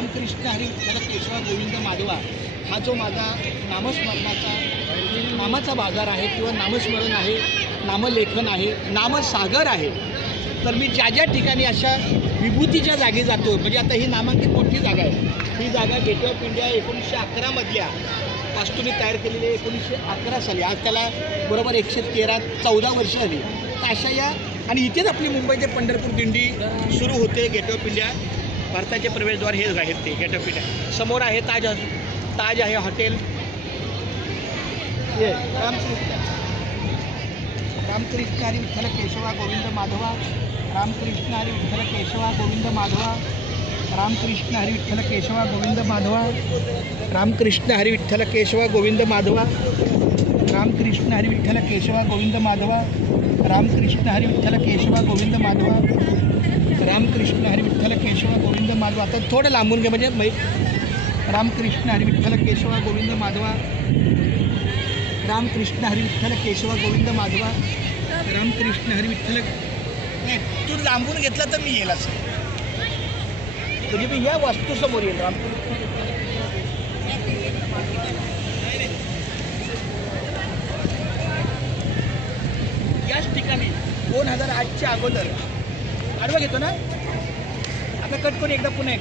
रामकृष्ण हरी विठ्ठल केशवा गोविंद माधवा हा जो माझा नामाचा बाजार आहे किंवा नामस्मरण आहे, नामलेखन आहे, नामसागर आहे. तर मी ज्या ज्या ठिकाणी अशा विभूतीच्या जागी जातो, म्हणजे आता ही नामांकित मोठी जागा आहे. ही जागा गेट ऑफ इंडिया 1911 मधल्या वास्तूने तयार केलेली आहे. 1911 साली, आज त्याला बरोबर 114 वर्ष झाली. तर अशा या आणि इथेच आपली मुंबई ते पंढरपूर दिंडी सुरू होते. गेट ऑफ इंडिया भारताचे प्रवेशद्वार हे आहेत ते गेट ऑफ इंडिया. समोर आहे ताज आहे हॉटेल. हे रामकृष्ण हरी विठ्ठल केशवा गोविंद माधवा. रामकृष्ण हरी विठ्ठल केशवा गोविंद माधवा. रामकृष्ण हरी विठ्ठल केशवा गोविंद माधवा. रामकृष्ण हरी विठ्ठल केशवा गोविंद माधवा. रामकृष्ण हरी विठ्ठल केशवा गोविंद माधवा. रामकृष्ण हरी विठ्ठल केशवा गोविंद माधवा. रामकृष्ण हरी विठ्ठल केशवा गोविंद माधवा. आता थोडं लांबून घ्या म्हणजे रामकृष्ण हरी विठ्ठल केशवा गोविंद माधवा. रामकृष्ण हरी विठ्ठल केशवा गोविंद माधवा. रामकृष्ण हरी विठ्ठल. तू लांबून घेतला तर मी येईल असं, म्हणजे मी ह्या वास्तूसमोर येईल. रामकृष्ण याच ठिकाणी 2008च्या अगोदर आडवा घेतो ना. आता कट करून एकदा पुन्हा